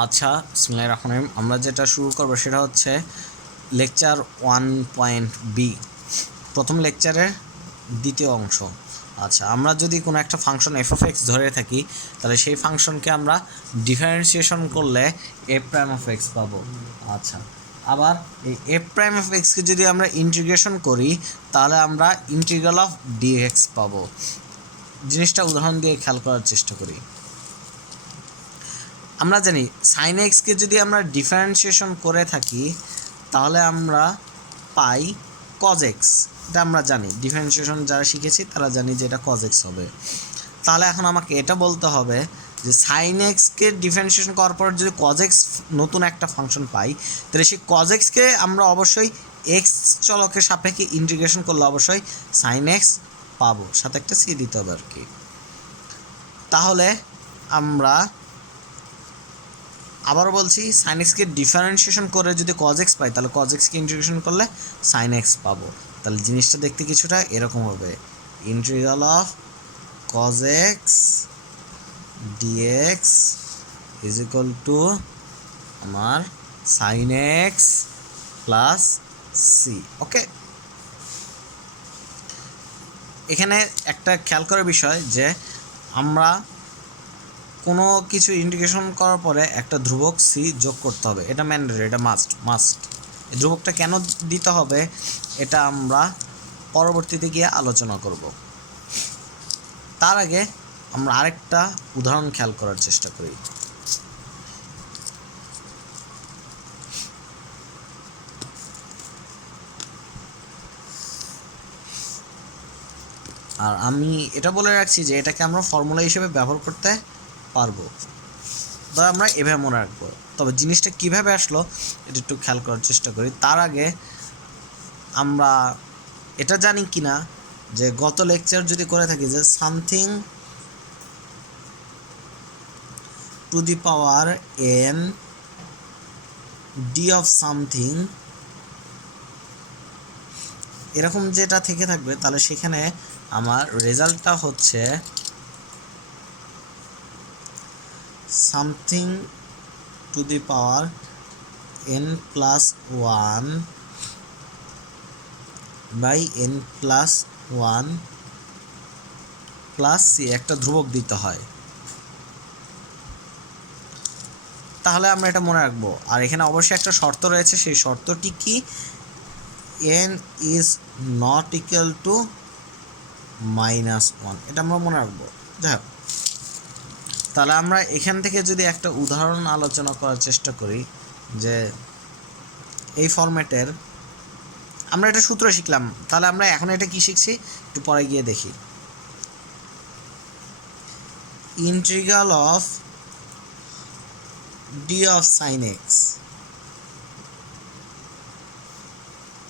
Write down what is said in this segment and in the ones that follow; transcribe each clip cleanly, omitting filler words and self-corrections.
আচ্ছা, বিসমিল্লাহির রহমানির রহিম। আমরা যেটা শুরু করব সেটা হচ্ছে লেকচার 1.b, প্রথম লেকচারের দ্বিতীয় অংশ। আচ্ছা, আমরা যদি কোনো একটা ফাংশন এফ অফ এক্স ধরে থাকি, তাহলে সেই ফাংশনকে আমরা ডিফারেন্সিয়েশন করলে এফ প্রাইম অফ এক্স পাবো। আচ্ছা, আবার এই এফ প্রাইম অফ এক্সকে যদি আমরা ইন্টিগ্রেশন করি, তাহলে আমরা ইন্টিগ্রাল অফ ডিএক্স পাবো। জিনিসটা উদাহরণ দিয়ে খেয়াল করার চেষ্টা করি। আমরা জানি সাইন এক্সকে যদি আমরা ডিফারেন্সিয়েশন করে থাকি, তাহলে আমরা পাই কজ এক্স। এটা আমরা জানি, ডিফারেন্সিয়েশন যারা শিখেছি তারা জানি যে এটা কজ এক্স হবে। তাহলে এখন আমাকে এটা বলতে হবে যে সাইন এক্সকে ডিফারেন্সিয়েশন করার পর যদি কজ এক্স নতুন একটা ফাংশন পাই, তাহলে সেই কজ এক্সকে আমরা অবশ্যই এক্স চলকের সাপেক্ষে ইন্টিগ্রেশন করলে অবশ্যই সাইন এক্স পাবো, সাথে একটা সি দিতে হবে আর কি। তাহলে আমরা আবারও বলছি, সাইন এক্সকে ডিফারেন্সিয়েশন করে যদি কজ এক্স পাই, তাহলে কজ এক্সকে ইন্টিগ্রেশন করলে সাইন এক্স পাবো। তাহলে জিনিসটা দেখতে কিছুটা এরকম হবে, integral of cos x dx is equal to আমার sine x plus c. Okay, এখানে একটা খেয়াল করার বিষয় যে আমরা কোনো কিছু ইন্টিগ্রেশন করার পরে একটা ধ্রুবক সি যোগ করতে হবে, এটা ম্যান্ডেটরি, এটা মাস্ট। এই ধ্রুবকটা কেন দিতে হবে এটা আমরা পরবর্তীতে গিয়ে আলোচনা করব। তার আগে আমরা আরেকটা উদাহরণ খেয়াল করার চেষ্টা করি। আর আমি এটা বলে রাখছি যে এটাকে আমরা ফর্মুলা হিসেবে ব্যবহার করতে পারবো, ধর আমরা এভাবে মনে রাখবো। তবে জিনিসটা কিভাবে আসলো এটা একটু খেয়াল করার চেষ্টা করি। তার আগে আমরা এটা জানি কি না যে গত লেকচার যদি করে থাকি যে something to the power n d of something, এরকম যেটা থেকে থাকবে, তাহলে সেখানে আমার রেজাল্টটা হচ্ছে something to the power n plus one by n plus one plus c, একটা ধ্রুবক দিতে হয়। তাহলে আমরা এটা মনে রাখবো। আর এখানে অবশ্যই একটা শর্ত রয়েছে, সেই শর্তটি কি, N is not equal to -1, এটা আমরা মনে রাখবো। যাই হোক, তাহলে আমরা এখান থেকে যদি একটা উদাহরণ আলোচনা করার চেষ্টা করি যে এই ফরম্যাটের, আমরা এটা সূত্র শিখলাম, তাহলে আমরা এখন এটা কি শিখছি একটু পরে গিয়ে দেখি। Integral of d of sine x,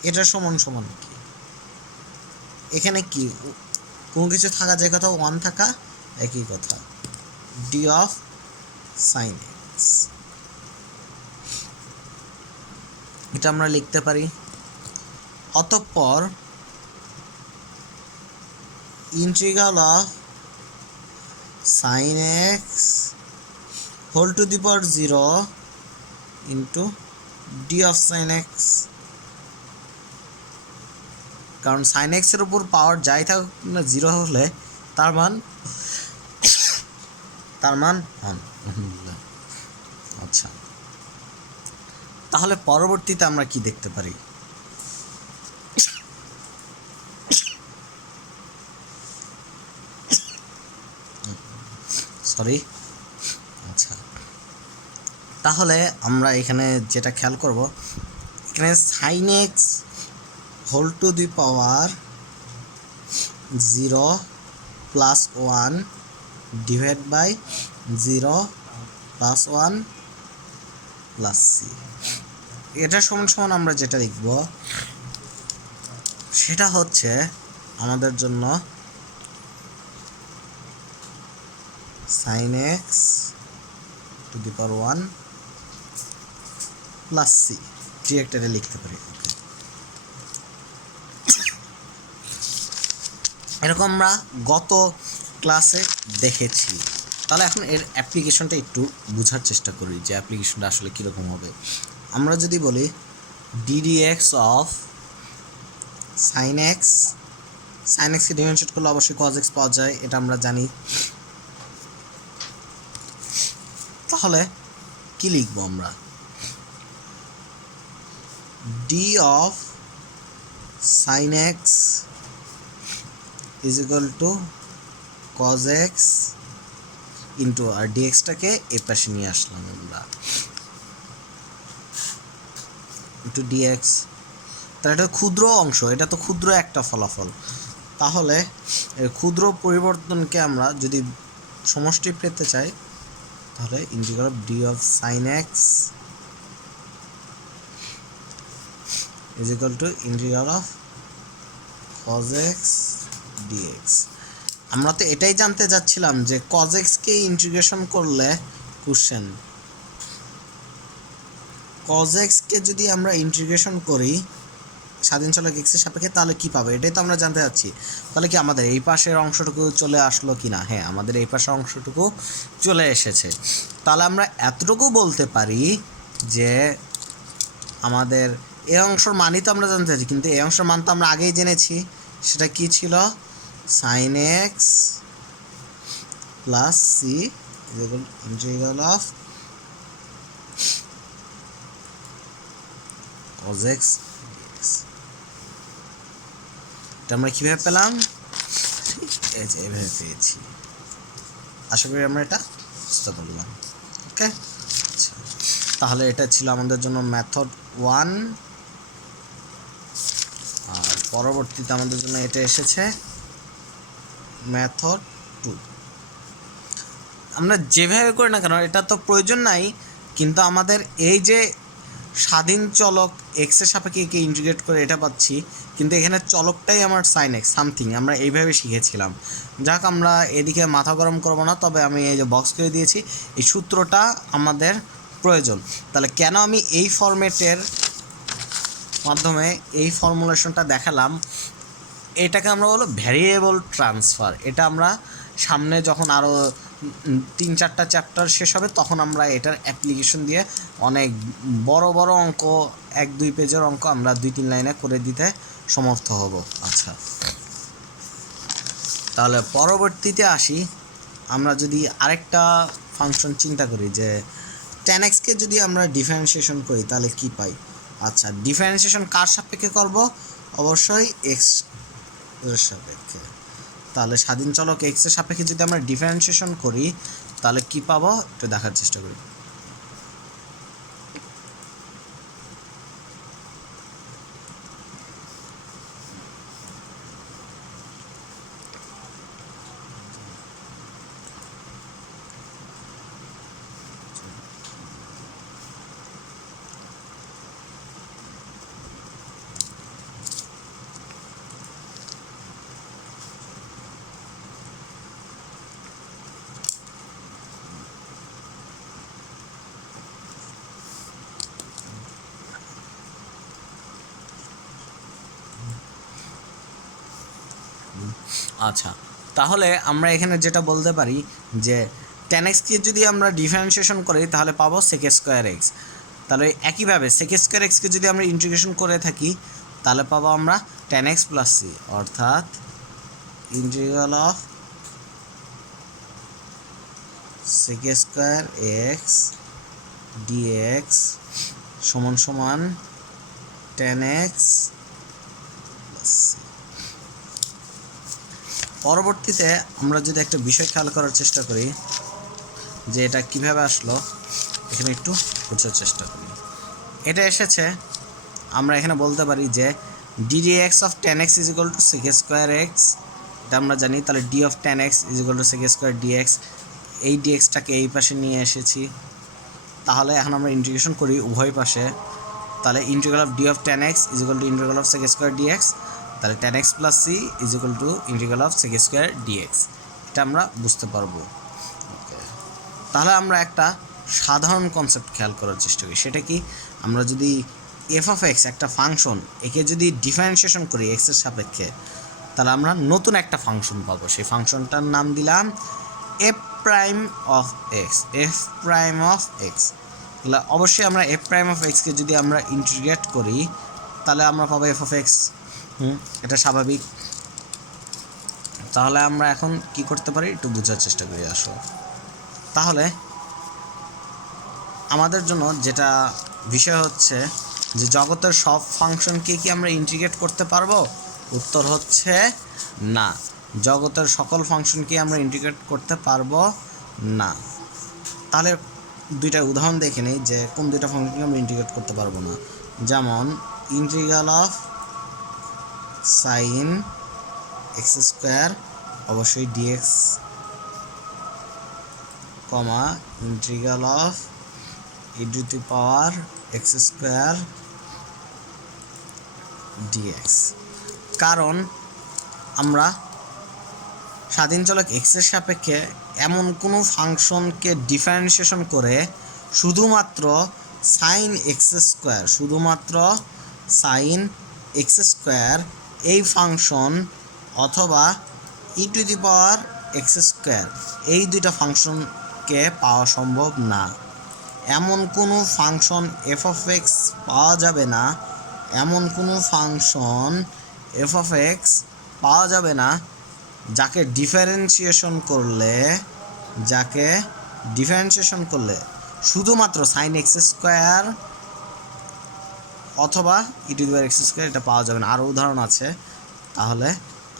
এটা সমান সমান কি, এখানে কি কোনো কিছু থাকা যায় কথা, ওয়ান থাকা একই কথা, ডি অফ সাইন এক্স, এটা আমরা লিখতে পারি। অতঃপর integral of sine x whole to the power 0 into d of sine x, কারণ সাইন এক্সের উপর পাওয়ার যাই থাকুক না 0 হলে তার মান 1। আচ্ছা, তাহলে পরবর্তীতে আমরা কি দেখতে পারি, সরি। আচ্ছা, তাহলে আমরা এখানে যেটা খেয়াল করব, এখানে sine x whole to the power 0 plus 1 divide by 0 plus 1 plus c, এটা সমান সমান আমরা যেটা লিখব সেটা হচ্ছে আমাদের জন্য sine x to the power 1 plus c, direct এটা লিখতে পারি। এরকম আমরা গত ক্লাসে দেখেছি। তাহলে এখন এর অ্যাপ্লিকেশনটা একটু বোঝার চেষ্টা করি যে অ্যাপ্লিকেশনটা আসলে কীরকম হবে। আমরা যদি বলি d d x of sine x, sine এক্সকে ডিফারেন্সিয়েট করলে অবশ্যই কজ এক্স পাওয়া যায়, এটা আমরা জানি। তাহলে কি লিখবো আমরা? D of sine x is equal to cos x into, আর ডিএক্সটাকে এই পাশে নিয়ে আসলাম আমরা, ইন্টু ডিএক্স। তাহলে এটা ক্ষুদ্র অংশ, এটা তো ক্ষুদ্র একটা ফলাফল। তাহলে ক্ষুদ্র পরিবর্তনকে আমরা যদি সমষ্টি পেতে চাই তাহলে integral of d of sine x is equal to integral of cos x dx. আমরা তো এটাই জানতে চাচ্ছিলাম যে কজ এক্সকে ইন্টিগ্রেশন করলে কোশ্চেন কজ এক্সকে যদি আমরা ইন্টিগ্রেশন করি স্বাধীন চলক এক্সের সাপেক্ষে তাহলে কী পাবো, এটাই তো আমরা জানতে চাচ্ছি। তাহলে কি আমাদের এই পাশের অংশটুকু চলে আসলো কি না? হ্যাঁ, আমাদের এই পাশের অংশটুকু চলে এসেছে। তাহলে আমরা এতটুকু বলতে পারি যে আমাদের এই অংশের মানই তো আমরা জানতে চাচ্ছি, কিন্তু এই অংশের মান তো আমরা আগেই জেনেছি। সেটা কি ছিল? Sine x plus c integral of cos x dx. এটা আমরা কীভাবে পেলাম? এই যে এভাবে পেয়েছি। আশা করি আমরা এটা বুঝতে পারলাম। ওকে, আচ্ছা, তাহলে এটা ছিল আমাদের জন্য মেথড 1, আর পরবর্তীতে আমাদের জন্য এটা এসেছে মেথড 2। আমরা যেভাবে করি না কেন এটা তো প্রয়োজন নাই, কিন্তু আমাদের এই যে স্বাধীন চলক এক্সের সাপেক্ষে একে ইন্টিগ্রেট করে এটা পাচ্ছি, কিন্তু এখানে চলকটাই আমার সাইন এক্স সামথিং আমরা এইভাবে শিখেছিলাম। যাক, আমরা এদিকে মাথা গরম করবো না, তবে আমি এই যে বক্স করে দিয়েছি, এই সূত্রটা আমাদের প্রয়োজন। তাহলে কেন আমি এই ফরম্যাটের মাধ্যমে এই ফর্মুলেশনটা দেখালাম, এটাকে আমরা বলো ভ্যারিয়েবল ট্রান্সফার। এটা আমরা সামনে যখন আরও 3-4টা চ্যাপ্টার শেষ হবে তখন আমরা এটার অ্যাপ্লিকেশন দিয়ে অনেক বড় বড় অঙ্ক, 1-2 পেজের অঙ্ক আমরা 2-3 লাইনে করে দিতে সমর্থ হব। আচ্ছা, তাহলে পরবর্তীতে আসি। আমরা যদি আরেকটা ফাংশন চিন্তা করি যে tan x কে যদি আমরা ডিফারেন্সিয়েশন করি তাহলে কি পাই? আচ্ছা, ডিফারেন্সিয়েশন কার সাপেক্ষে করব? অবশ্যই এক্স এর সাপেক্ষে। তাহলে স্বাধীন চলক এক্স এর সাপেক্ষে যদি আমরা ডিফারেন্সিয়েশন করি তাহলে কি পাবো একটু দেখার চেষ্টা করি। আচ্ছা, তাহলে আমরা এখানে যেটা বলতে পারি যে tan x কে যদি আমরা ডিফারেন্সিয়েশন করি তাহলে পাবো sec স্কয়ার এক্স। তাহলে একইভাবে sec স্কয়ার এক্সকে যদি আমরা ইন্টিগ্রেশন করে থাকি তাহলে পাবো আমরা tan x প্লাস সি, অর্থাৎ integral of sec square x dx সমান সমান tan x প্লাস সি। পরবর্তীতে আমরা যদি একটা বিষয় খেয়াল করার চেষ্টা করি যে এটা কিভাবে আসলো, এখানে একটু বোঝার চেষ্টা করি। এটা এসেছে, আমরা এখানে বলতে পারি যে ddx of tan x is equal two sec square x, এটা আমরা জানি। তাহলে d of tan x is equal two sec square dx, এই dxটাকে এই পাশে নিয়ে এসেছি। তাহলে এখন আমরা ইন্টিগ্রেশন করি উভয় পাশে, তাহলে integral of d of tan x is equal to integral of sec square dx, তাহলে tan x plus c is equal to integral of sec square dx। এটা আমরা বুঝতে পারবো। তাহলে আমরা একটা সাধারণ কনসেপ্ট খেয়াল করার চেষ্টা করি, সেটা কি? আমরা যদি এফ অফ এক্স একটা ফাংশন, একে যদি ডিফারেন্সিয়েশন করি এক্সের সাপেক্ষে, তাহলে আমরা নতুন একটা ফাংশন পাবো। সেই ফাংশনটার নাম দিলাম F prime of x, F prime of x, তাহলে অবশ্যই আমরা এফ প্রাইম অফ এক্সকে যদি আমরা ইন্টিগ্রেট করি তাহলে আমরা পাবো এফ অফ এক্স। এটা স্বাভাবিক। তাহলে আমরা এখন কি করতে পারি একটু বোঝার চেষ্টা করি আসো। তাহলে আমাদের জন্য যেটা বিষয় হচ্ছে যে জগতের সব ফাংশনকে কি আমরা ইন্টিগ্রেট করতে পারবো? উত্তর হচ্ছে না, জগতের সকল ফাংশনকে আমরা ইন্টিগ্রেট করতে পারবো না। তাহলে দুইটা উদাহরণ দেখে নিই যে কোন দুইটা ফাংশনকে আমরা ইন্টিগ্রেট করতে পারবো না। যেমন integral of sine x square অবশ্যই d x, comma integral of e to the power x square d x. কারণ আমরা স্বাধীন চলক এক্সের সাপেক্ষে এমন কোনো ফাংশনকে ডিফারেন্সিয়েশন করে শুধুমাত্র সাইন এক্স স্কোয়ার, শুধুমাত্র সাইন এক্স স্কোয়ার এই ফাংশন অথবা e to the power x square এই দুইটা ফাংশনকে পাওয়া সম্ভব না। এমন কোনো ফাংশন এফ অফ এক্স পাওয়া যাবে না, এমন কোনো ফাংশন এফ অফ এক্স পাওয়া যাবে না যাকে ডিফারেন্সিয়েশন করলে শুধুমাত্র সাইন এক্স স্কোয়ার অথবা e to the power x square এটা পাওয়া যাবে না। আরও উদাহরণ আছে, তাহলে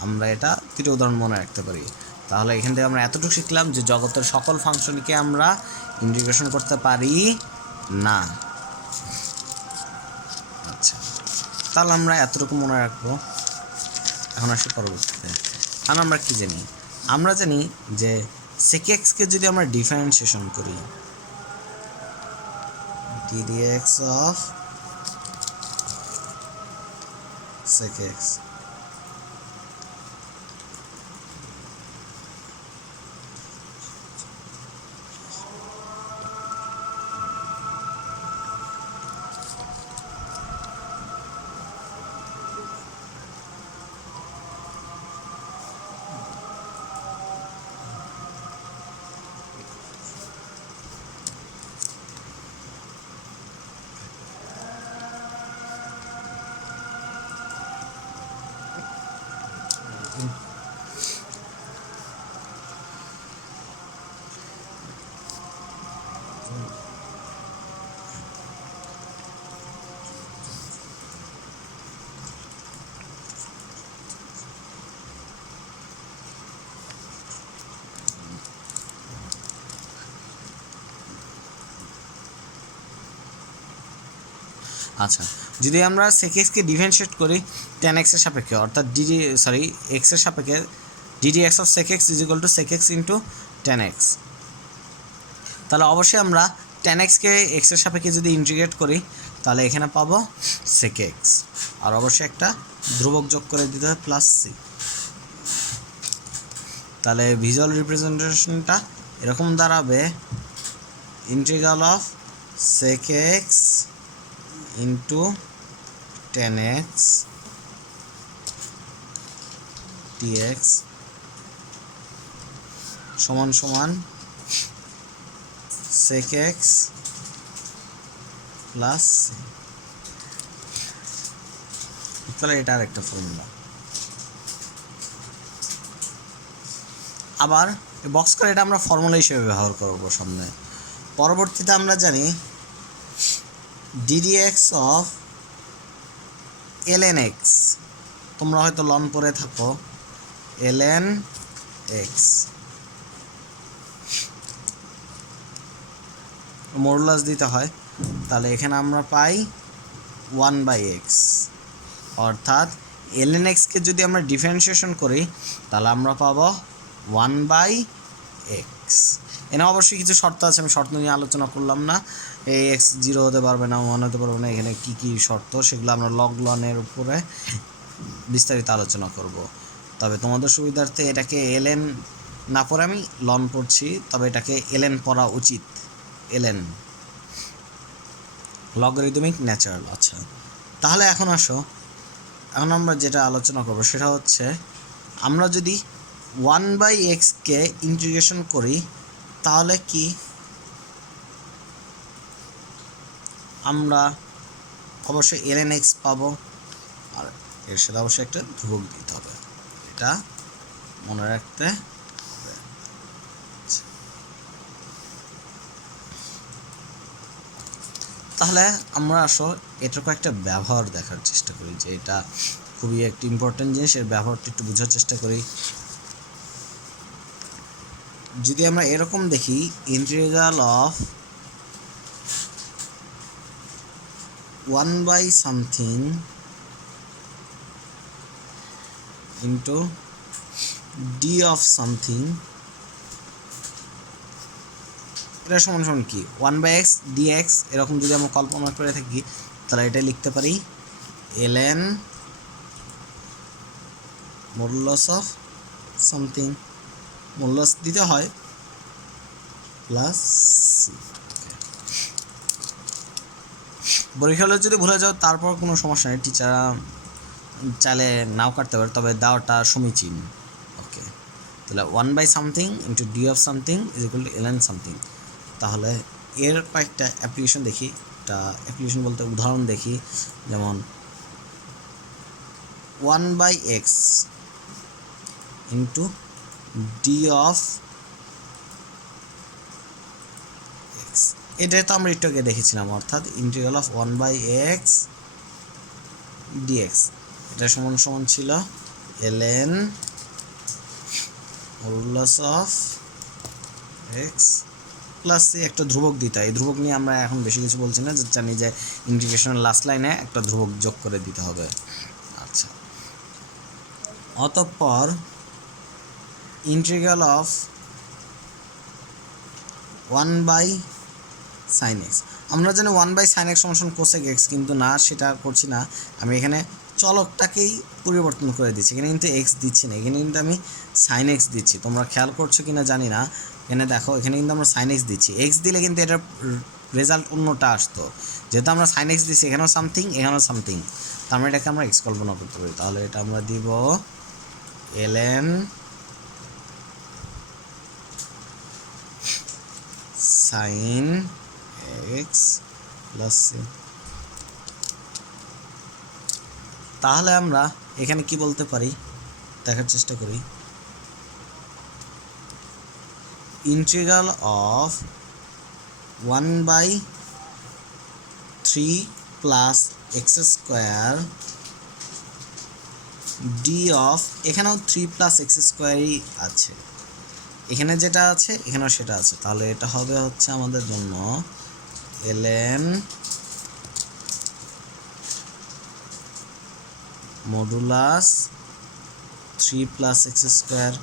আমরা এটা তিনটে উদাহরণ মনে রাখতে পারি। তাহলে এখান থেকে আমরা এতটুকু শিখলাম যে জগতের সকল ফাংশনকে আমরা ইন্টিগ্রেশন করতে পারি না। আচ্ছা, তাহলে আমরা এতটুকু মনে রাখবো। এখন আসি পরবর্তীতে। আর আমরা কি জানি? আমরা জানি যে sec x কে যদি আমরা ডিফারেন্সিয়েশন করি ddx অফ sec x, আচ্ছা, যদি আমরা sec x কে ডিফারেন্সিয়েট করি tan x এর সাপেক্ষে, অর্থাৎ x এর সাপেক্ষে ddx of sec x is equal two sec x into tan x, তাহলে অবশ্যই আমরা tan x কে x এর সাপেক্ষে যদি ইন্টিগ্রেট করি তাহলে এখানে পাবো sec x, আর অবশ্যই একটা ধ্রুবক যোগ করে দিতে হবে প্লাস c। তাহলে ভিজুয়াল রিপ্রেজেন্টেশনটা এরকম দাঁড়াবে integral of sec x into tan x dx সমান সমান sec x প্লাস c। তাহলে এটা আরেকটা ফর্মুলা। আবার বক্স করে এটা আমরা ফর্মুলা হিসেবে ব্যবহার করব সামনে। পরবর্তীতে আমরা জানি ddx অফ ln x, তোমরা হয়তো লন পরে থাকো, ln x মডুলাস দিতে হয়, তাহলে এখানে আমরা পাই 1/x, অর্থাৎ ln x কে যদি আমরা ডিফারেন্সিয়েশন করি তাহলে আমরা পাবো 1/x। এখানে অবশ্যই কিছু শর্ত আছে, আমি শর্ত নিয়ে আলোচনা করলাম না। এই এক্স 0 হতে পারবে না, 1 হতে পারবে না, এখানে কি কি শর্ত সেগুলো আমরা লগ লনের উপরে বিস্তারিত আলোচনা করব। তবে তোমাদের সুবিধার্থে এটাকে ln না পড়ে আমি লন পড়ছি, তবে এটাকে ln পড়া উচিত, ln লগারিদমিক ন্যাচারাল। আচ্ছা, তাহলে এখন আসো, এখন আমরা যেটা আলোচনা করব সেটা হচ্ছে আমরা যদি 1/x কে ইন্টিগ্রেশন করি তাহলে কি আমরা অবশ্যই ln x পাবো, আর এর সাথে অবশ্যই একটা ধ্রুবক দিতে হবে, এটা মনে রাখতে হবে। তাহলে আমরা এটার কয়েকটা ব্যবহার দেখার চেষ্টা করি, যে এটা খুবই একটা ইম্পর্টেন্ট জিনিস, এর ব্যবহারটা একটু বোঝার চেষ্টা করি। যদি আমরা এরকম দেখি, integral of 1/something into d of something, এটা সমান সমান কি 1/x dx, এরকম যদি আমরা কল্পনা করে থাকি তাহলে এটা লিখতে পারি ln modulus of something, modulus দিতে হয় প্লাস সি। পরীক্ষা হলে যদি ভুলে যাও তারপর কোনো সমস্যা নেই, টিচার চাইলে নাও কাটতে পারে, তবে দেওয়াটা সমীচীন। ওকে, তাহলে 1/something into d of something is equal to ln something। তাহলে এর কয়েকটা অ্যাপ্লিকেশন দেখি, একটা অ্যাপ্লিকেশন বলতে উদাহরণ দেখি, যেমন 1/x into d of x, এটা তো আমরা একটু আগে দেখেছিলাম, অর্থাৎ ইন্টিগ্রাল অফ 1/x dx, এটা সমান সমান ছিল ln modulus of x plus c, একটা ধ্রুবক দিতে হয়। এই ধ্রুবক নিয়ে আমরা এখন বেশি কিছু বলছি না, জানি যে ইন্টিগ্রেশনের লাস্ট লাইনে একটা ধ্রুবক যোগ করে দিতে হবে। আচ্ছা, অতঃপর ইন্টিগ্রাল অফ 1/sin x, আমরা জানি 1/sin x সমান সমান cosec x, কিন্তু না, সেটা করছি না। আমি এখানে চলকটাকেই পরিবর্তন করে দিচ্ছি, এখানে কিন্তু x দিচ্ছি না, এখানে কিন্তু আমি sin x দিচ্ছি। তোমরা খেয়াল করছো কিনা জানি না, এখানে দেখো, এখানে কিন্তু আমরা sin x দিচ্ছি। x দিলে কিন্তু এটার রেজাল্ট অন্যটা আসতো, যেহেতু আমরা sin x দিচ্ছি, এখানেও সামথিং, এখানেও সামথিং, তো আমরা এটাকে আমরা x কল্পনা করতে পারি। তাহলে এটা আমরা দিব ln sin x plus c। তাহলে আমরা এখানে কি বলতে পারি দেখার চেষ্টা করি, integral of 1/3 plus x square D of, এখানেও 3 প্লাস এক্স স্কোয়ারই আছে, এখানে যেটা আছে এখানেও সেটা আছে, তাহলে এটা হবে হচ্ছে আমাদের জন্য ln modulus 3 plus x square,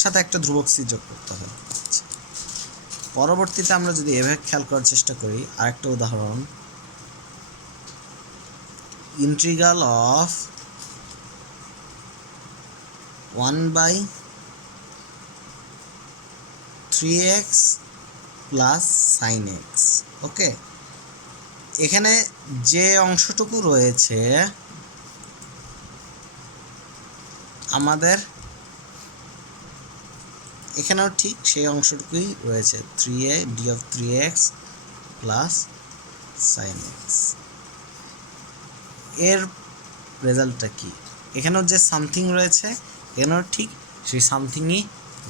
সাথে একটা ধ্রুবক সি যোগ করতে হবে। পরবর্তীতে আমরা যদি এভাবে খেয়াল করার চেষ্টা করি, আরেকটা উদাহরণ, integral of 1/3x plus sin x। ওকে, এখানে যে অংশটুকু রয়েছে আমাদের এখানেও ঠিক সেই অংশটুকুই রয়েছে, 3a d of 3x plus sin x। এর রেজাল্টটা কি, এখানেও যে সামথিং রয়েছে এখানেও ঠিক সেই সামথিংই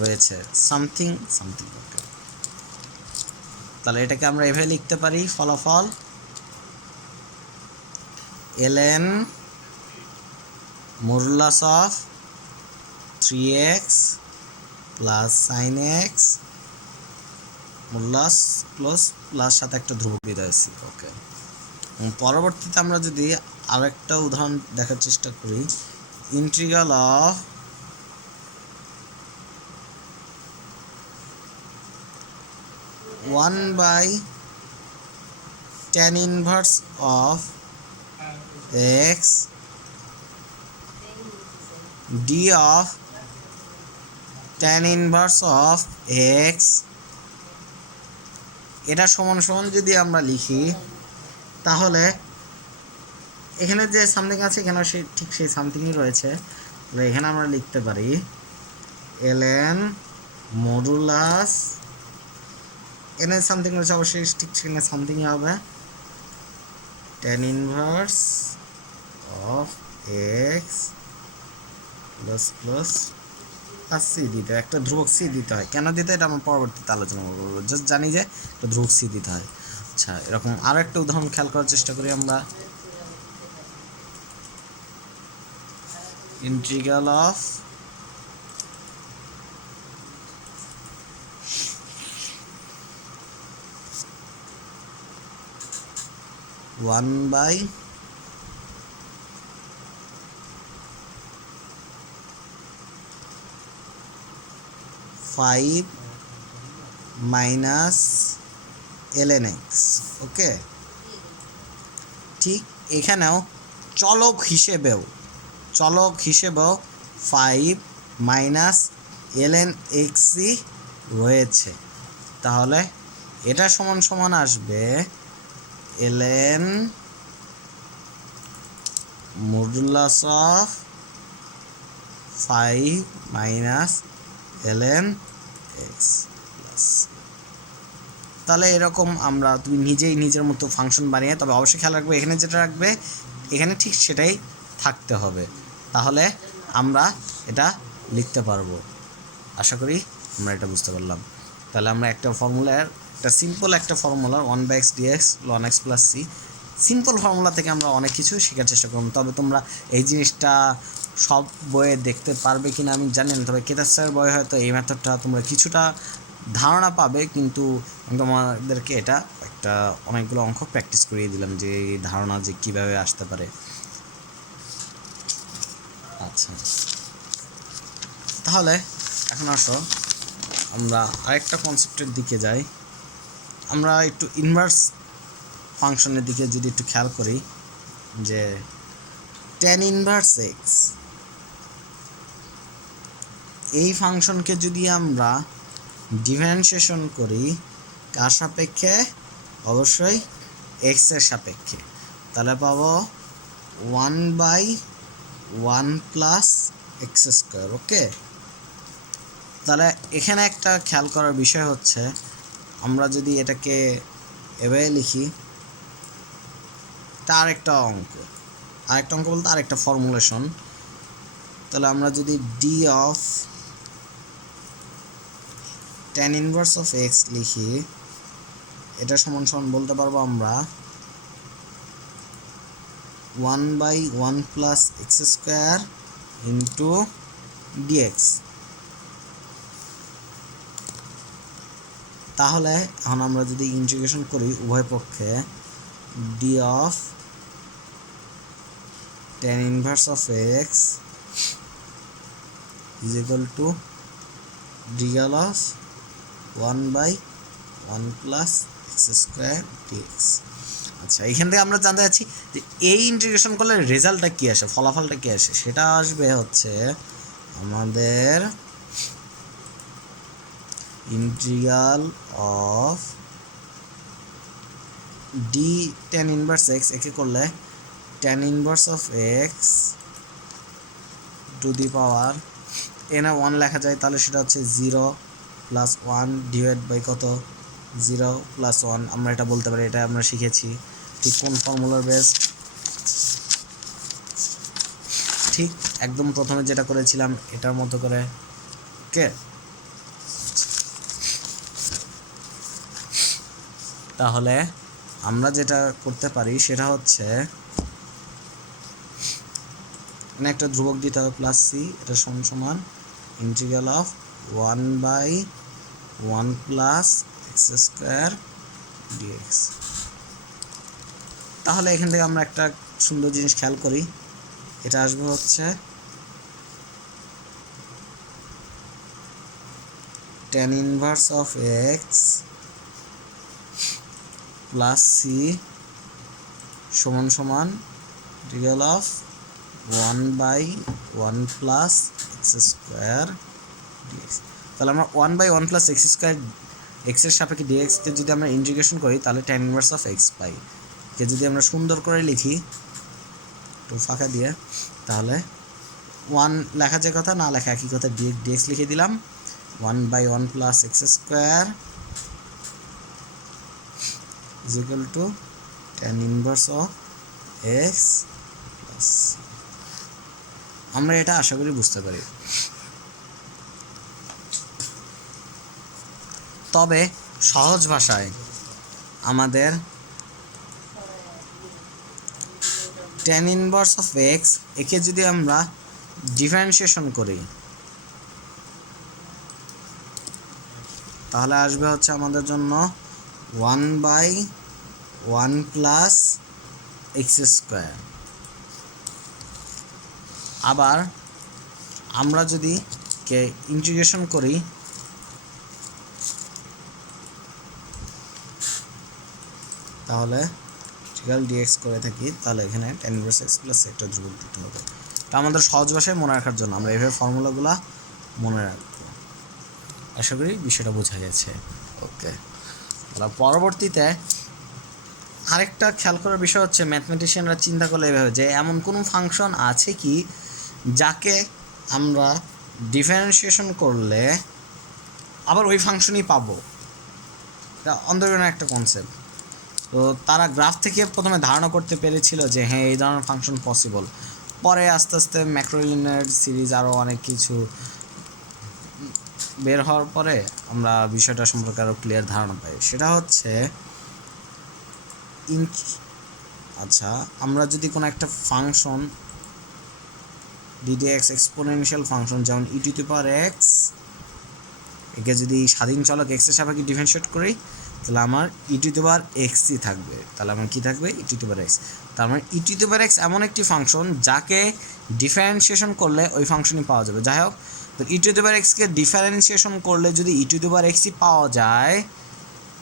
রয়েছে, সামথিং সামথিং। ওকে, তাহলে এটাকে আমরা এভাবে লিখতে পারি, ফলাফল ln modulus of 3x plus sin x modulus plus plus সাথে একটা ধ্রুবক দিতে হয়েছে। ওকে, পরবর্তীতে আমরা যদি আরেকটা উদাহরণ দেখার চেষ্টা করি, integral of 1/tan inverse of x d of tan inverse of x, এটা সমান সমান যদি আমরা লিখি, তাহলে এখানে যে সামথিং আছে এখানেও সেই ঠিক সেই সামথিংই রয়েছে, তাহলে এখানে আমরা লিখতে পারি ln মডুলাস এখানে সামথিং রয়েছে, অবশ্যই ঠিক সেখানে সামথিংই হবে, tan inverse of x plus plus আর সি দিতে হয়, একটা ধ্রুবক সি দিতে হয়। কেন দিতে হয় এটা আমরা পরবর্তীতে আলোচনা করবো, জাস্ট জানি যে একটা ধ্রুবক সি দিতে হয়। আচ্ছা, এরকম আরও একটা উদাহরণ খেয়াল করার চেষ্টা করি আমরা। Integral of one by five minus ln x। Okay, ঠিক এখানেও চলক হিসেবেও 5 মাইনাস ln x রয়েছে। তাহলে এটা সমান সমান আসবে ln modulus of 5 minus ln x plus. তাহলে এরকম আমরা তুমি নিজেই নিজের মতো ফাংশন বানিয়ে, তবে অবশ্যই খেয়াল রাখবে এখানে যেটা রাখবে এখানে ঠিক সেটাই থাকতে হবে, তাহলে আমরা এটা লিখতে পারবো। আশা করি আমরা এটা বুঝতে পারলাম। তাহলে আমরা একটা ফর্মুলার, একটা সিম্পল একটা ফর্মুলার 1/x dx ln x plus c, simple formula থেকে আমরা অনেক কিছু শেখার চেষ্টা করব। তবে তোমরা এই জিনিসটা সব বইয়ে দেখতে পারবে কিনা আমি জানি না, তবে কেতাব স্যারের বইয়ে হয়তো এই মেথডটা তোমরা কিছুটা ধারণা পাবে, কিন্তু আমি তোমাদেরকে এটা একটা অনেকগুলো অঙ্ক প্র্যাকটিস করিয়ে দিলাম যে এই ধারণা যে কীভাবে আসতে পারে। আচ্ছা, তাহলে এখন আসো আমরা আরেকটা কনসেপ্টের দিকে যাই। আমরা একটু ইনভার্স ফাংশনের দিকে যদি একটু খেয়াল করি, যে tan ইনভার্স এক্স, এই ফাংশনকে যদি আমরা ডিফারেন্সিয়েশন করি কার সাপেক্ষে, অবশ্যই এক্স এর সাপেক্ষে, তাহলে পাবো 1/1 প্লাস এক্স স্কোয়ার। ওকে, তাহলে এখানে একটা খেয়াল করার বিষয় হচ্ছে, আমরা যদি এটাকে এভাবে লিখি, এটা আরেকটা অঙ্ক বলতে আরেকটা ফর্মুলেশন। তাহলে আমরা যদি d of tan inverse of x লিখি, এটা সমান সমান বলতে পারবো আমরা 1/1 plus x square into dx. তাহলে এখন আমরা যদি ইন্টিগ্রেশন করি উভয় পক্ষে, d of tan inverse of x is equal to ডিএল of 1/1 plus x square dx. আচ্ছা, এখান থেকে আমরা জানতে চাচ্ছি যে এই ইন্টিগ্রেশন করলে রেজাল্টটা কী আসে, ফলাফলটা কী আসে। সেটা আসবে হচ্ছে আমাদের integral of d tan inverse x, একে করলে tan inverse of x to the power এনে 1 লেখা যায়, তাহলে সেটা হচ্ছে 0 প্লাস 1 ডিভাইড বাই কত, 0 প্লাস 1। আমরা এটা বলতে পারি, এটা আমরা শিখেছি। ঠিক কোন ফর্মুলার বেস্ট, ঠিক একদম প্রথমে যেটা করেছিলাম এটার মতো করে। ওকে, তাহলে আমরা যেটা করতে পারি সেটা হচ্ছে এখানে একটা ধ্রুবক দিতে হবে প্লাস সি, এটা সমান সমান integral of 1/1 plus x square dx. তাহলে এখান থেকে আমরা একটা সুন্দর জিনিস খেয়াল করি, এটা আসবে হচ্ছে tan inverse of x plus c সমান সমান integral of 1/1 plus x square dx. তাহলে আমরা 1/1 প্লাস এক্স স্কোয়ার এক্সের সাপেক্ষে ডিএক্সকে যদি আমরা ইন্টিগ্রেশন করি তাহলে tan ইনভার্স অফ এক্স পাই। কে যদি আমরা সুন্দর করে লিখি একটু ফাঁকা দিয়ে, তাহলে 1 লেখা যে কথা, না লেখা একই কথা, ডিএক্স লিখে দিলাম। 1/1 plus x square is equal two tan inverse of x plus. আমরা এটা আশা করি বুঝতে পারি। তবে সহজ ভাষায় আমাদের tan ইনভার্স অফ এক্স একে যদি আমরা ডিফারেন্সিয়েশন করি তাহলে আসবে হচ্ছে আমাদের জন্য 1/1 প্লাস এক্স স্কোয়ার। আবার আমরা যদি কে ইন্টিগ্রেশন করি তাহলে ইন্টিগ্রাল ডিএক্স করে থাকি, তাহলে এখানে tan ইনভার্স এক্স প্লাস একটা ধ্রুবক দিতে হবে। এটা আমাদের সহজ ভাষায় মনে রাখার জন্য আমরা এইভাবে ফর্মুলাগুলো মনে রাখবো। আশা করি বিষয়টা বোঝা গেছে। ওকে, তাহলে পরবর্তীতে আরেকটা খেয়াল করার বিষয় হচ্ছে ম্যাথমেটিশিয়ানরা চিন্তা করলে এভাবে যে এমন কোনো ফাংশন আছে কি যাকে আমরা ডিফারেন্সিয়েশন করলে আবার ওই ফাংশনই পাবো। এটা অন্তর্গত একটা কনসেপ্ট। তো তারা গ্রাফ থেকে প্রথমে ধারণা করতে পেরেছিল যে হ্যাঁ এই ধরনের ফাংশন পসিবল। পরে আস্তে আস্তে ম্যাক্রোলিনিয়ার সিরিজ আরও অনেক কিছু বের হওয়ার পরে আমরা বিষয়টা সম্পর্কে আরও ক্লিয়ার ধারণা পাই। সেটা হচ্ছে আচ্ছা, আমরা যদি কোনো একটা ফাংশন ডিডিএক্স এক্সপোনেনশিয়াল ফাংশন যেমন e⁻x একে যদি স্বাধীন চলক x এর সাপেক্ষে ডিফারেন্সিয়েট করি তাহলে আমার e⁻xই থাকবে। তাহলে আমার কী থাকবে? e⁻x। তার মানে e⁻x এমন একটি ফাংশন যাকে ডিফারেন্সিয়েশন করলে ওই ফাংশনই পাওয়া যাবে। যাই হোক, তো e⁻xকে ডিফারেন্সিয়েশন করলে যদি e⁻xই পাওয়া যায়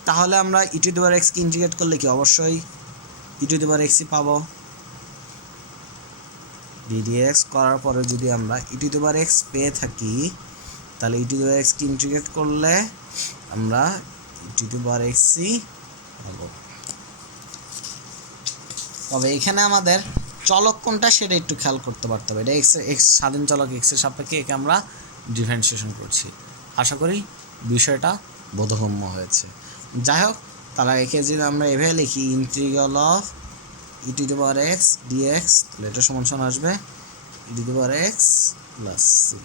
তাহলে আমরা e⁻xকে ইন্টিগ্রেট করলে কি অবশ্যই e⁻xই পাবো। ddx করার পরে যদি আমরা e⁻x পেয়ে থাকি তাহলে e⁻xকে ইন্টিগ্রেট করলে আমরা e⁻xই পাবো। তবে এখানে আমাদের চলক কোনটা সেটা একটু খেয়াল করতে পারতে হবে। এটা এক্স স্বাধীন চলক এক্স এর সাপেক্ষে একে আমরা ডিফারেন্সিয়েশন করছি। আশা করি বিষয়টা বোধগম্য হয়েছে। যাই হোক, তাহলে একে যদি আমরা এভাবে লিখি ইন্টিগ্রাল অফ e⁻x dx, তাহলে এটা সমান আসবে e⁻x প্লাস সি।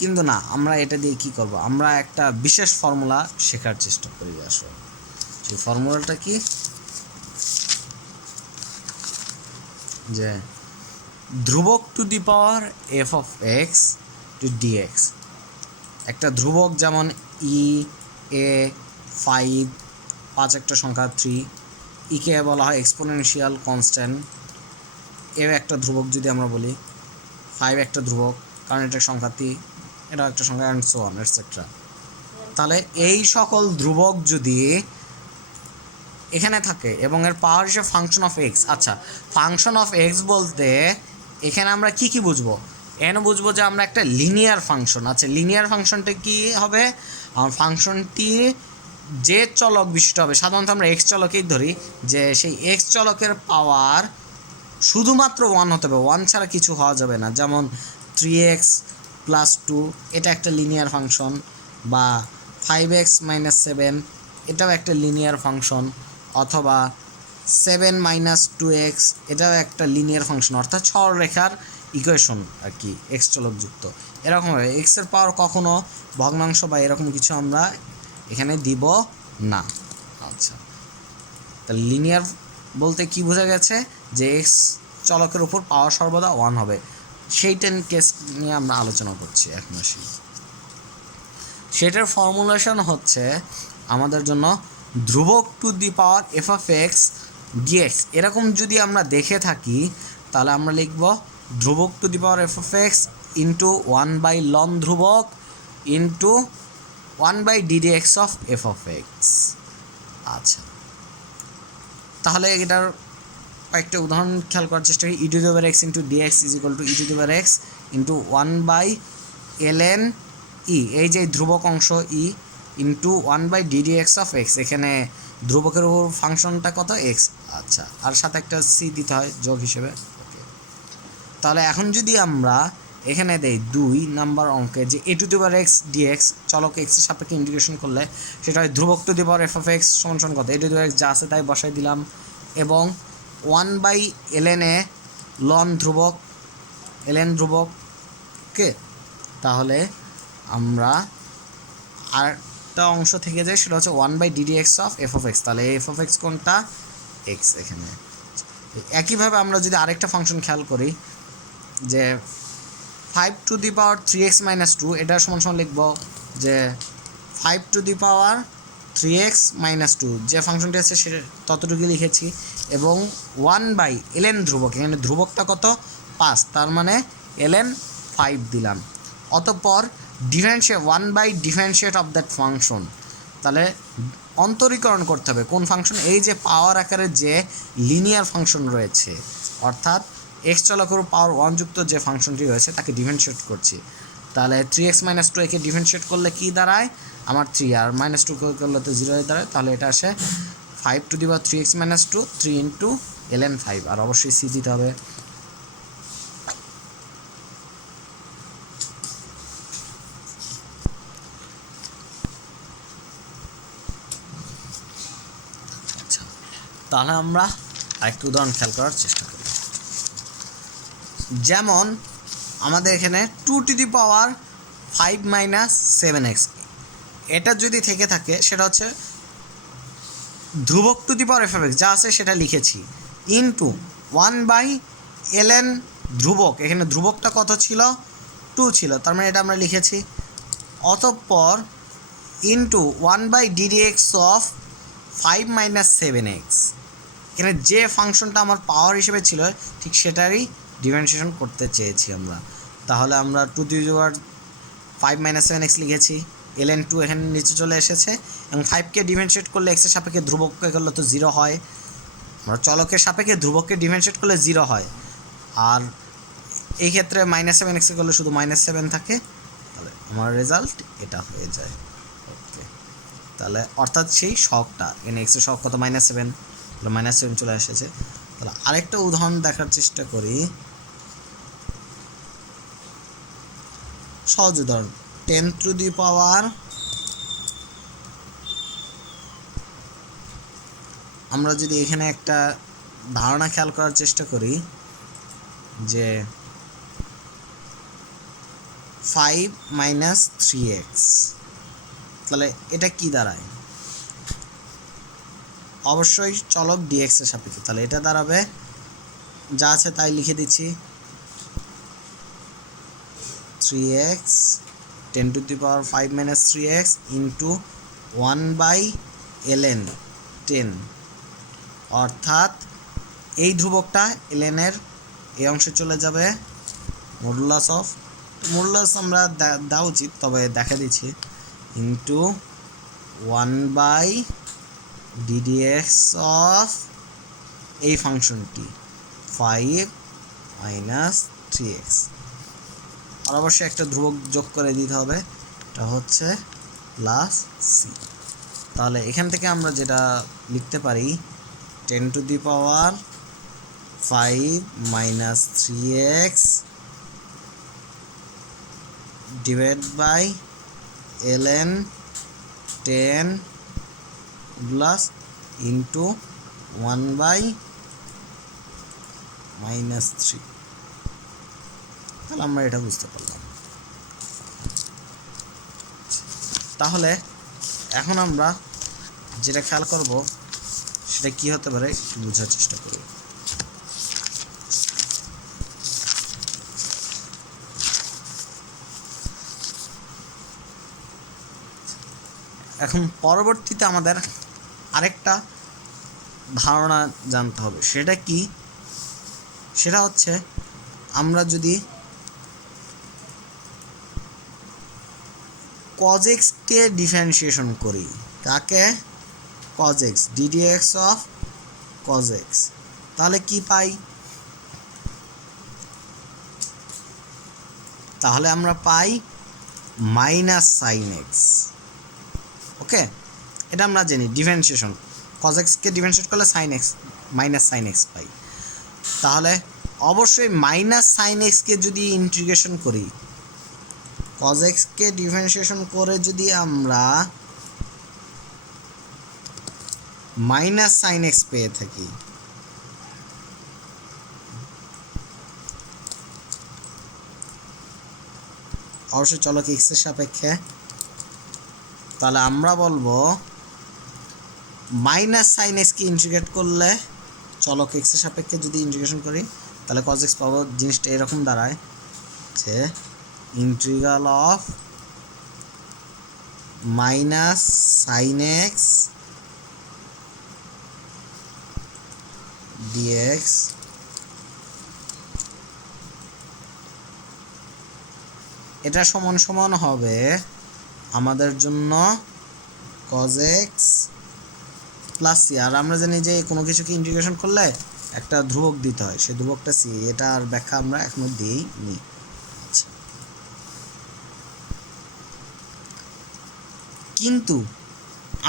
কিন্তু না, আমরা এটা দিয়ে কি করব? আমরা একটা বিশেষ ফর্মুলা শেখার চেষ্টা করি। আসলে সেই ফর্মুলাটা কি? যে ধ্রুবক to the power f of x to dx. একটা ধ্রুবক যেমন এ 5 একটা সংখ্যা 3, ইকে বলা হয় এক্সপোনেনশিয়াল কনস্ট্যান্ট। এ একটা ধ্রুবক যদি আমরা বলি, 5 একটা ধ্রুবক কারণ এটা সংখ্যা 3, এটা একটা সংখ্যা অ্যান্ড সো অন এটসেট্রা। তাহলে এই সকল ধ্রুবক যদি এখানে থাকে এবং এর পাওয়ার হিসেবে ফাংশন অফ এক্স। আচ্ছা, ফাংশন অফ এক্স বলতে এখানে আমরা কি কি বুঝবো? এখানে বুঝবো যে আমরা একটা লিনিয়ার ফাংশন। আচ্ছা, লিনিয়ার ফাংশনটা কি হবে? আমার ফাংশনটি যে চলক বিশিষ্ট হবে, সাধারণত আমরা এক্স চলকেই ধরি, যে সেই এক্স চলকের পাওয়ার শুধুমাত্র 1 হতে হবে, 1 ছাড়া কিছু হওয়া যাবে না। যেমন 3x + 2 এটা একটা লিনিয়ার ফাংশন, বা 5x - 7 এটাও একটা লিনিয়ার ফাংশন, অথবা 7 - 2x এটাও একটা লিনিয়ার ফাংশন, অর্থাৎ সরলরেখার ইকুয়েশন আর কি, এক্স চলকযুক্ত। এরকমভাবে এক্সের পাওয়ার কখনো ভগ্নাংশ বা এরকম কিছু আমরা এখানে দিব না। আচ্ছা, তাহলে লিনিয়ার বলতে কি বোঝা গেছে? যে এক্স চলকের উপর পাওয়ার সর্বদা 1 হবে। সেইটা কেস নিয়ে আমরা আলোচনা করছি এখন। আসি সেটার ফর্মুলেশন হচ্ছে আমাদের জন্য ধ্রুবক to the power f of x d x. এরকম যদি আমরা দেখে থাকি তাহলে আমরা লিখব ধ্রুবক to the power f of x into 1/লন ধ্রুবক into 1/ddx of f of x. আচ্ছা, তাহলে এটার কয়েকটা উদাহরণ খেয়াল করার চেষ্টা করি। e⁻x into dx is equal two e⁻x into 1/ln ই, এই যে ধ্রুবক অংশ ই, ইন্টু 1/ddx অফ এক্স। এখানে ধ্রুবকের উপর ফাংশনটা কত? এক্স। আচ্ছা, আর সাথে একটা সি দিতে হয় যোগ হিসেবে। ওকে, তাহলে এখন যদি আমরা এখানে দেই 2 নাম্বার অঙ্কে যে a two the power x dx চলক x এর সাপেক্ষে ইন্টিগ্রেশন করলে সেটা হয় ধ্রুবক to the power f of x সমান সমান কত a two the power x যা আছে তাই বসাই দিলাম এবং 1/ln এ লন ধ্রুবক ln ধ্রুবক ওকে। তাহলে আমরা আরেকটা অংশ থেকে যায় সেটা হচ্ছে 1/ddx of f of x। তাহলে f of x কোনটা x এখানে। একইভাবে আমরা যদি আরেকটা ফাংশন খেয়াল করি যে 5 টু দি পাওয়ার 3x - 2 এটা সমান সমান লিখব যে 5 টু দি পাওয়ার 3x - 2 যে ফাংশনটি আছে সেটা ততটুকু লিখেছি এবং 1/ln ধ্রুবক এখানে ধ্রুবকটা কত 5 তার মানে ln 5 দিলাম। অতঃপর ডিফারেন্সিয়েট 1/ডিফারেন্সিয়েট অফ দ্যাট ফাংশন। তাহলে অন্তরীকরণ করতে হবে কোন ফাংশন এই যে পাওয়ার আকারে যে লিনিয়ার ফাংশন রয়েছে অর্থাৎ x চলকের পাওয়ার 1 যুক্ত যে ফাংশনটি রয়েছে তাকে ডিফারেন্সিয়েট করছি। তাহলে 3x - 2 একে ডিফারেন্সিয়েট করলে কি দাঁড়ায় আমার 3 আর -2 করলে তো 0 হয়ে দাঁড়ায়। তাহলে এটা আসে 5 two the power 3x - 2 3 into ln 5 আর অবশ্যই c দিতে হবে। আচ্ছা তাহলে আমরা আরেকটা উদাহরণ খেয়াল করার চেষ্টা করি। যেমন আমাদের এখানে 2 টু দি পাওয়ার 5 - 7x এটা যদি থেকে থাকে সেটা হচ্ছে ধ্রুবক to the power f of x যা আছে সেটা লিখেছি ইন্টু 1/ln ধ্রুবক এখানে ধ্রুবকটা কত ছিল 2 ছিল তার মানে এটা আমরা লিখেছি। অতঃপর ইন্টু 1/ddx অফ 5 - 7x এখানে যে ফাংশনটা আমার পাওয়ার হিসেবে ছিল ঠিক সেটারই ডিফারেন্সিয়েশন করতে চেয়েছি আমরা। তাহলে আমরা 2 টু দি পাওয়ার 5 - 7x লিখেছি ln 2 এখানে নিচে চলে এসেছে এবং 5কে ডিফারেন্সিয়েট করলে x এর সাপেক্ষে ধ্রুবককে করলে তো 0 হয়। আমরা চলকের সাপেক্ষে ধ্রুবককে ডিফারেন্সিয়েট করলে 0 হয় আর এই ক্ষেত্রে -7x এ করলে শুধু -7 থাকে। তাহলে আমার রেজাল্ট এটা হয়ে যায় ওকে। তাহলে অর্থাৎ সেই শকটা এখানে x এর শক কত -7 তাহলে -7 চলে এসেছে। তাহলে আরেকটা উদাহরণ দেখার চেষ্টা করি সহজ উদাহরণ 10 টু দি পাওয়ার আমরা যদি এখানে একটা ধারণা খেয়াল করার চেষ্টা করি যে 5 - 3x তাহলে এটা কি দাঁড়ায় অবশ্যই চলক dx এর সাপেক্ষে। তাহলে এটা দাঁড়াবে যা আছে তাই লিখে দিচ্ছি 3x 10 to the power 5 - 3x into 1/ln 10 অর্থাৎ এই ধ্রুবকটা ln এর এই অংশে চলে যাবে মডুলাস অফ মডুলাস আমরা দেওয়া উচিত তবে দেখা দিচ্ছি ইন্টু 1/ddx অফ এই ফাংশনটি 5 - 3x আর অবশ্যই একটা ধ্রুবক যোগ করে দিতে হবে এটা হচ্ছে প্লাস সি। তাহলে এখান থেকে আমরা যেটা লিখতে পারি 10 to the power 5 - 3x divide by ln 10 plus into 1/-3 তাহলে আমরা এটা বুঝতে পারলাম। তাহলে এখন আমরা যেটা খেয়াল করব সেটা কি হতে পারে একটু বোঝার চেষ্টা করি। এখন পরবর্তীতে আমাদের আরেকটা ধারণা জানতে হবে সেটা কি সেটা হচ্ছে আমরা যদি cos x কে ডিফারেন্সিয়েশন করি কাকে cos x ddx of cos x তাহলে কি পাই তাহলে আমরা পাই মাইনাস sin x ওকে এটা আমরা জানি ডিফারেন্সিয়েশন cos x কে ডিফারেন্সিয়েট করলে sin x minus sin x পাই। তাহলে অবশ্যই মাইনাস সাইন এক্সকে যদি ইন্টিগ্রেশন করি, কজ এক্সকে ডিফারেন্সিয়েশন করে যদি আমরা মাইনাস সাইন এক্স পেয়ে থাকি, অবশ্যই চলক এক্স এর সাপেক্ষে, তাহলে আমরা বলবো মাইনাস সাইন এক্সকে ইন্টিগ্রেট করলে চলক এক্স এর সাপেক্ষে যদি ইন্টিগ্রেশন করি তাহলে কজ এক্স পাবো। জিনিসটা এরকম দাঁড়ায় যে integral of minus sine x dx এটা সমান সমান হবে আমাদের জন্য cos x প্লাস সি। আর আমরা জানি যে কোনো কিছুকে ইন্টিগ্রেশন করলে একটা ধ্রুবক দিতে হয়, সেই ধ্রুবকটা সি। এটার ব্যাখ্যা আমরা এখনো দিইনি। কিন্তু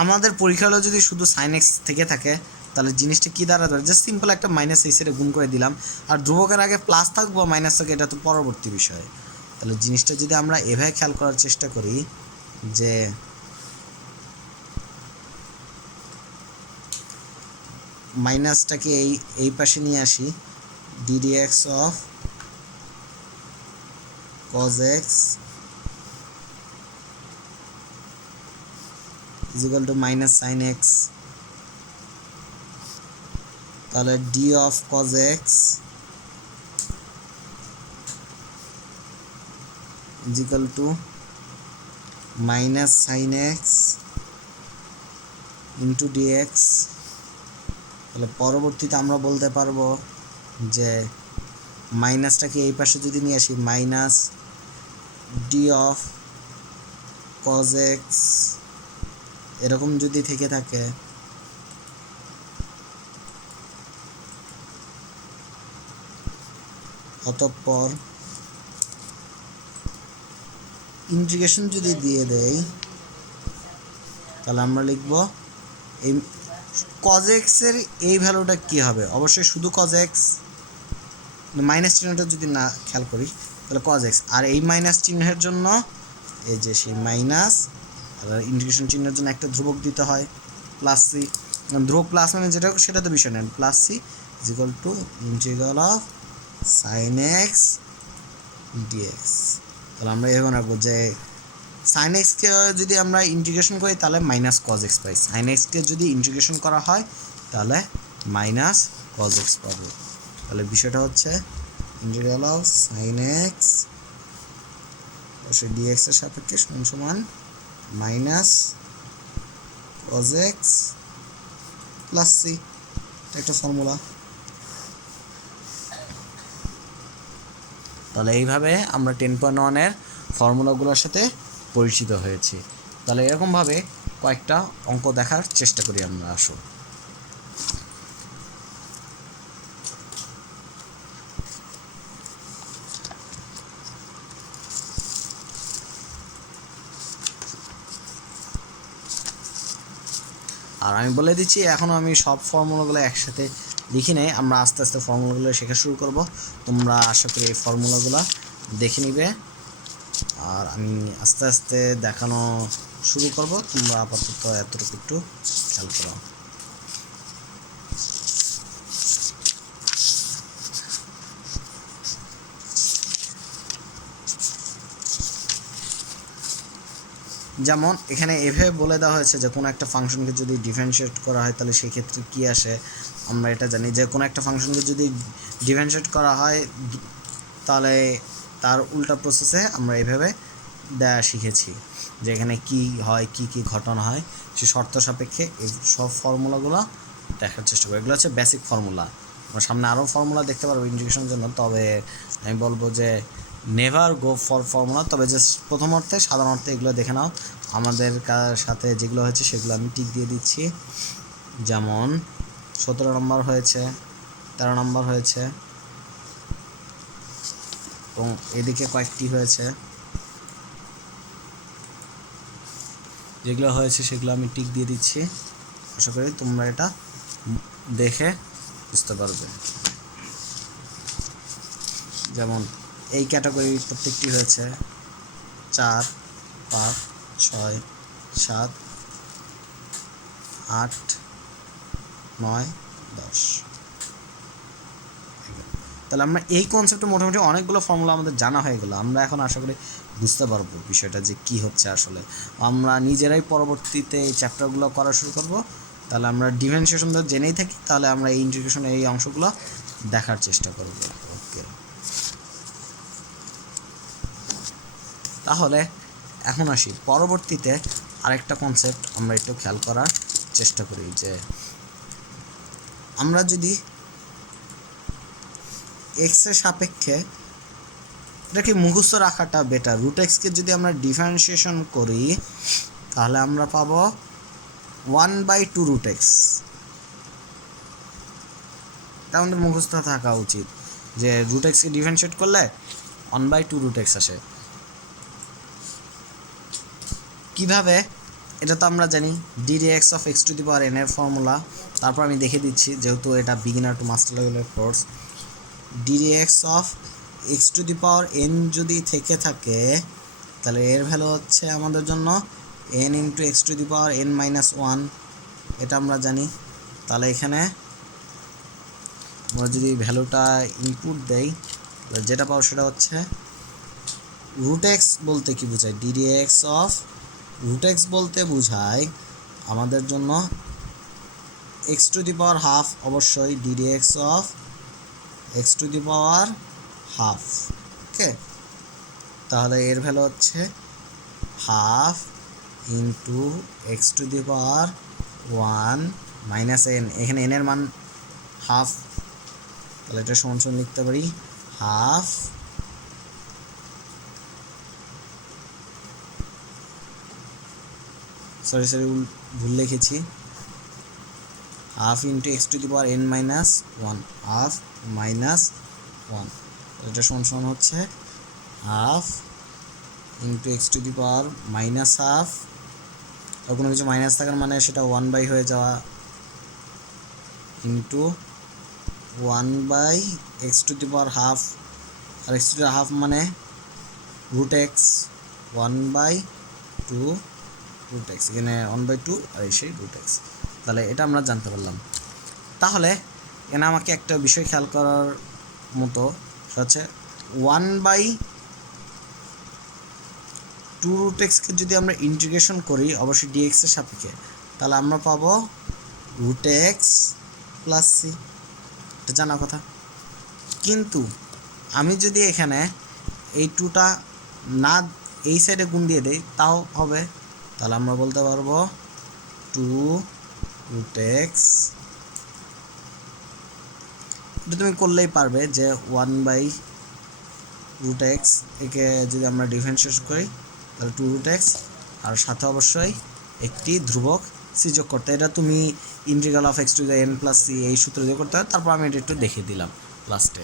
আমাদের পরীক্ষা হলো যদি শুধু সাইন এক্স থেকে থাকে তাহলে জিনিসটা কী দাঁড়াতে পারে, জাস্ট সিম্পল একটা মাইনাস এক্স এর গুণ করে দিলাম, আর ধ্রুবকের আগে প্লাস থাকবো মাইনাস থাকে, এটা তো পরবর্তী বিষয়। তাহলে জিনিসটা যদি আমরা এভাবে খেয়াল করার চেষ্টা করি যে মাইনাসটাকে এই পাশে নিয়ে আসি, ddx of cos x is equal to minus sin x, তাহলে d of cos x is equal to minus sin x into dx। তাহলে পরবর্তীতে আমরা বলতে পারবো যে মাইনাসটাকে এই পাশে যদি নিয়ে আসি, minus d of cos x এরকম যদি থেকে থাকে, অতঃপর ইন্টিগ্রেশন যদি দিয়ে দেই তাহলে আমরা লিখব এই cos x এর এই ভ্যালুটা কি হবে, অবশ্যই শুধু cos x, মাইনাস চিহ্নটা যদি না খেয়াল করি তাহলে cos x, আর এই মাইনাস চিহ্নের জন্য এই যে সেই মাইনাস, আর ইন্টিগ্রেশন চিহ্নের জন্য একটা ধ্রুবক দিতে হয় প্লাস সি, ধ্রুবক প্লাস মানে যেটা সেটা তো বিষয় নেন, plus c is equal to integral of sine x dx. তাহলে আমরা এভাবে রাখবো যে সাইন এক্সকে যদি আমরা ইন্টিগ্রেশন করি তাহলে মাইনাস কজ এক্স পাই, সাইন এক্সকে যদি ইন্টিগ্রেশন করা হয় তাহলে মাইনাস কজ এক্স পাবো। তাহলে বিষয়টা হচ্ছে ইন্টিগ্রাল অফ সাইন এক্স অবশ্যই ডিএক্স এর সাপেক্ষে সমান সমান minus cos x plus c, একটা ফর্মুলা। তাহলে এইভাবে আমরা 10.1 এর ফর্মুলাগুলোর সাথে পরিচিত হয়েছি। তাহলে এরকমভাবে কয়েকটা অঙ্ক দেখার চেষ্টা করি আমরা। আসো আর আমি বলে দিচ্ছি এখনও আমি সব ফর্মুলাগুলো একসাথে লিখি নাই, আমরা আস্তে আস্তে ফর্মুলাগুলো শেখা শুরু করব। তোমরা আশা করি এই ফর্মুলাগুলো দেখে নিবে আর আমি আস্তে আস্তে দেখানো শুরু করব। তোমরা আপাতত এতটুকু একটু খেয়াল করো। যেমন এখানে এভাবে বলে দেওয়া হয়েছে যে কোনো একটা ফাংশনকে যদি ডিফারেন্সিয়েট করা হয় তাহলে সেই ক্ষেত্রে কী আসে। আমরা এটা জানি যে কোনো একটা ফাংশনকে যদি ডিফারেন্সিয়েট করা হয় তাহলে তার উল্টা প্রসেসে আমরা এভাবে দেওয়া শিখেছি যে এখানে কী হয়, কী কী ঘটনা হয়, সে শর্ত সাপেক্ষে এই সব ফর্মুলাগুলো দেখার চেষ্টা করি। এগুলো হচ্ছে বেসিক ফর্মুলা। আমরা সামনে আরও ফর্মুলা দেখতে পারবো ইন্টিগ্রেশনের জন্য, তবে আমি বলবো যে নেভার গো ফর ফর্মুলা, তবে যে প্রথম অর্থে সাধারণ অর্থে এগুলো দেখে নাও। আমাদের সাথে যেগুলো হয়েছে সেগুলো আমি টিক দিয়ে দিচ্ছি। যেমন 17 নম্বর হয়েছে, 13 নম্বর হয়েছে এবং এদিকে কয়েকটি হয়েছে, যেগুলো হয়েছে সেগুলো আমি টিক দিয়ে দিচ্ছি। আশা করি তোমরা এটা দেখে বুঝতে পারবে। যেমন এই ক্যাটাগরির প্রত্যেকটি হয়েছে 4, 5, 6, 7, 8, 9, 10। তাহলে আমরা এই কনসেপ্টে মোটামুটি অনেকগুলো ফর্মুলা আমাদের জানা হয়ে গেল। আমরা এখন আশা করি বুঝতে পারবো বিষয়টা যে কি হচ্ছে আসলে। আমরা নিজেরাই পরবর্তীতে এই চ্যাপ্টারগুলো করা শুরু করব। তাহলে আমরা ডিফারেন্সিয়েশন জেনেই থাকি, তাহলে আমরা এই ইন্টিগ্রেশনের এই অংশগুলো দেখার চেষ্টা করব। ওকে, তাহলে এখন আসি পরবর্তীতে আরেকটা কনসেপ্ট আমরা একটু খেয়াল করার চেষ্টা করি যে আমরা যদি এক্সের সাপেক্ষে, এটা কি মুখস্থ রাখাটা বেটার, রুট এক্সকে যদি আমরা ডিফারেন্সিয়েশন করি তাহলে আমরা পাবো 1/2 রুট এক্স। এটা আমাদের মুখস্থ থাকা উচিত যে রুট এক্সকে ডিফারেন্সিয়েট করলে 1/2 রুট এক্স আসে। কিভাবে, এটা তো আমরা জানি ddx of x to the power n এর ফর্মুলা। তারপর আমি দেখে দিচ্ছি, যেহেতু এটা বিগিনার টু মাস্টার লেভেলের course, ddx of x to the power n যদি থেকে থাকে তাহলে এর ভ্যালু হচ্ছে আমাদের জন্য n into x to the power n minus 1, এটা আমরা জানি। তাহলে এখানে আমরা যদি ভ্যালুটা ইনপুট দেই যেটা পাবো সেটা হচ্ছে রুট এক্স বলতে কি বোঝায়, ddx অফ রুট এক্স বলতে বোঝায় আমাদের জন্য x to the power half, অবশ্যই ddx of x to the power half. Okay, তাহলে এর ভ্যালু হচ্ছে half into x to the power 1 minus n, এখানে n এর মান হাফ, তাহলে এটা সমান সমান লিখতে পারি হাফ সরি ভুল লিখেছি, half into x to the power n minus 1, half minus 1, এটা সমান সমান হচ্ছে half into x to the power minus half, আর কোনো কিছু মাইনাস থাকার মানে সেটা 1/, হয়ে যাওয়া into 1/x to the power half, আর x টু দি হাফ মানে রুট এক্স, 1/2 রুট এক্স, এখানে 1/2 আর সেই রুট এক্স। তাহলে এটা আমরা জানতে পারলাম। তাহলে এখানে আমাকে একটা বিষয় খেয়াল করার মতো, সেটা হচ্ছে 1/2 রুট এক্সকে যদি আমরা ইন্টিগ্রেশন করি অবশ্যই dx এর সাপেক্ষে, তাহলে আমরা পাবো রুট এক্স প্লাস সি, এটা জানা কথা। কিন্তু আমি যদি এখানে এই 2টা না এই সাইডে গুণ দিয়ে দেই তাও হবে, তাহলে আমরা বলতে পারবো 2 রুট এক্স, এটা তুমি করলেই পারবে যে 1/√x, একে যদি আমরা ডিফারেন্সিয়েট করি তাহলে 2 রুট এক্স, আর সাথে অবশ্যই একটি ধ্রুবক সি যোগ করতে, এটা তুমি integral of x to the n plus c এই সূত্র দিয়ে করতে হয়। তারপর আমি এটা একটু দেখিয়ে দিলাম লাস্টে।